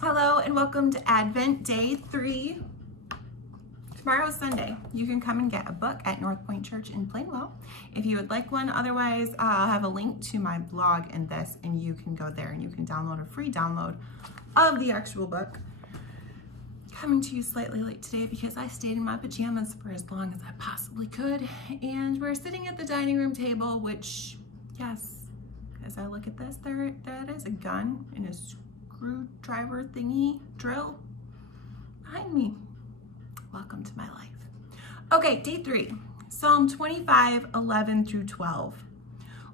Hello and welcome to Advent Day 3. Tomorrow is Sunday. You can come and get a book at North Point Church in Plainwell if you would like one. Otherwise, I'll have a link to my blog in this and you can go there and you can download a free download of the actual book. Coming to you slightly late today because I stayed in my pajamas for as long as I possibly could. And we're sitting at the dining room table, which, yes, as I look at this, that is a gun and a screwdriver thingy drill behind me. Welcome to my life. Okay, day 3, Psalm 25, 11 through 12.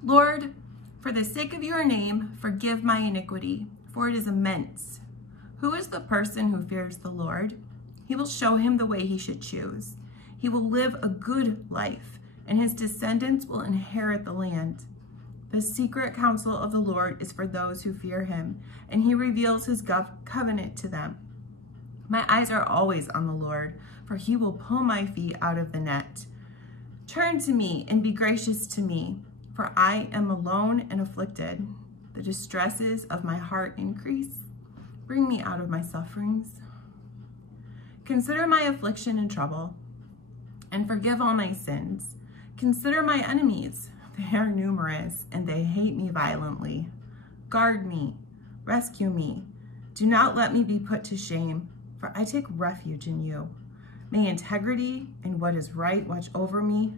Lord, for the sake of your name, forgive my iniquity, for it is immense. Who is the person who fears the Lord? He will show him the way he should choose. He will live a good life, and his descendants will inherit the land. The secret counsel of the Lord is for those who fear him, and he reveals his covenant to them. My eyes are always on the Lord, for he will pull my feet out of the net. Turn to me and be gracious to me, for I am alone and afflicted. The distresses of my heart increase. Bring me out of my sufferings. Consider my affliction and trouble, and forgive all my sins. Consider my enemies. They are numerous, and they hate me violently. Guard me, rescue me. Do not let me be put to shame, for I take refuge in you. May integrity and what is right watch over me,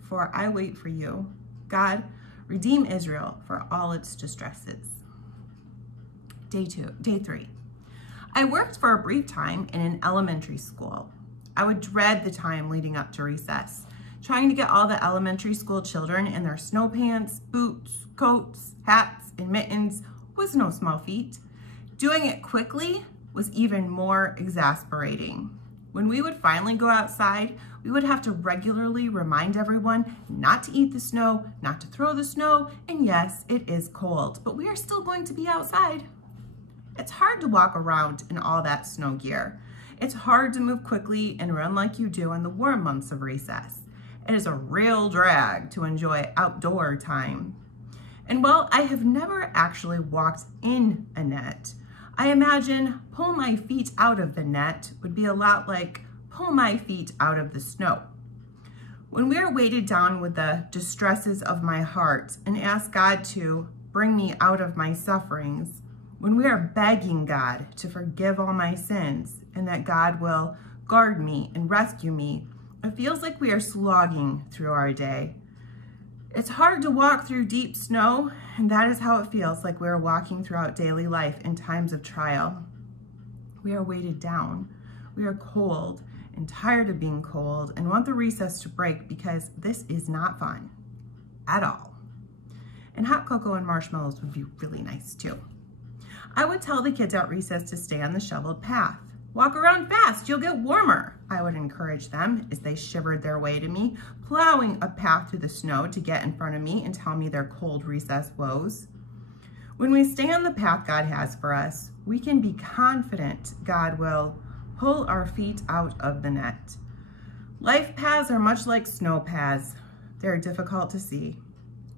for I wait for you. God, redeem Israel for all its distresses. Day 3. I worked for a brief time in an elementary school. I would dread the time leading up to recess, trying to get all the elementary school children in their snow pants, boots, coats, hats, and mittens was no small feat. Doing it quickly was even more exasperating. When we would finally go outside, we would have to regularly remind everyone not to eat the snow, not to throw the snow, and yes, it is cold, but we are still going to be outside. It's hard to walk around in all that snow gear. It's hard to move quickly and run like you do in the warm months of recess. It is a real drag to enjoy outdoor time. And while I have never actually walked in a net, I imagine pull my feet out of the net would be a lot like pull my feet out of the snow. When we are weighted down with the distresses of my heart and ask God to bring me out of my sufferings, when we are begging God to forgive all my sins and that God will guard me and rescue me, it feels like we are slogging through our day. It's hard to walk through deep snow, and that is how it feels like we are walking throughout daily life in times of trial. We are weighted down. We are cold and tired of being cold and want the recess to break because this is not fun at all. And hot cocoa and marshmallows would be really nice too. I would tell the kids at recess to stay on the shoveled path. Walk around fast, you'll get warmer, I would encourage them as they shivered their way to me, plowing a path through the snow to get in front of me and tell me their cold recess woes. When we stay on the path God has for us, we can be confident God will pull our feet out of the net. Life paths are much like snow paths. They're difficult to see.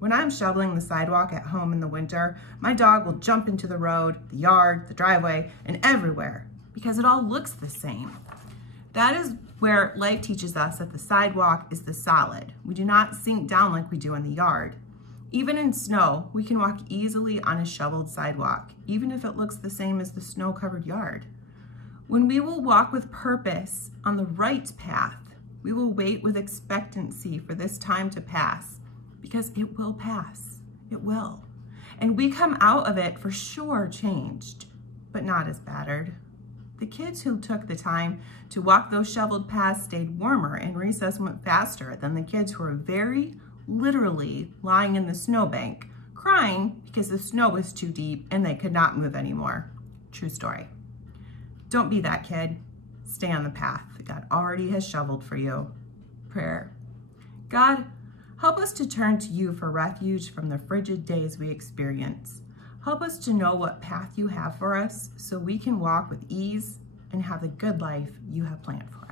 When I'm shoveling the sidewalk at home in the winter, my dog will jump into the road, the yard, the driveway, and everywhere, because it all looks the same. That is where life teaches us that the sidewalk is the solid. We do not sink down like we do in the yard. Even in snow, we can walk easily on a shoveled sidewalk, even if it looks the same as the snow-covered yard. When we will walk with purpose on the right path, we will wait with expectancy for this time to pass, because it will pass. It will. And we come out of it for sure changed, but not as battered. The kids who took the time to walk those shoveled paths stayed warmer and recess went faster than the kids who were very literally lying in the snowbank, crying because the snow was too deep and they could not move anymore. True story. Don't be that kid. Stay on the path that God already has shoveled for you. Prayer. God, help us to turn to you for refuge from the frigid days we experience. Help us to know what path you have for us so we can walk with ease and have the good life you have planned for us.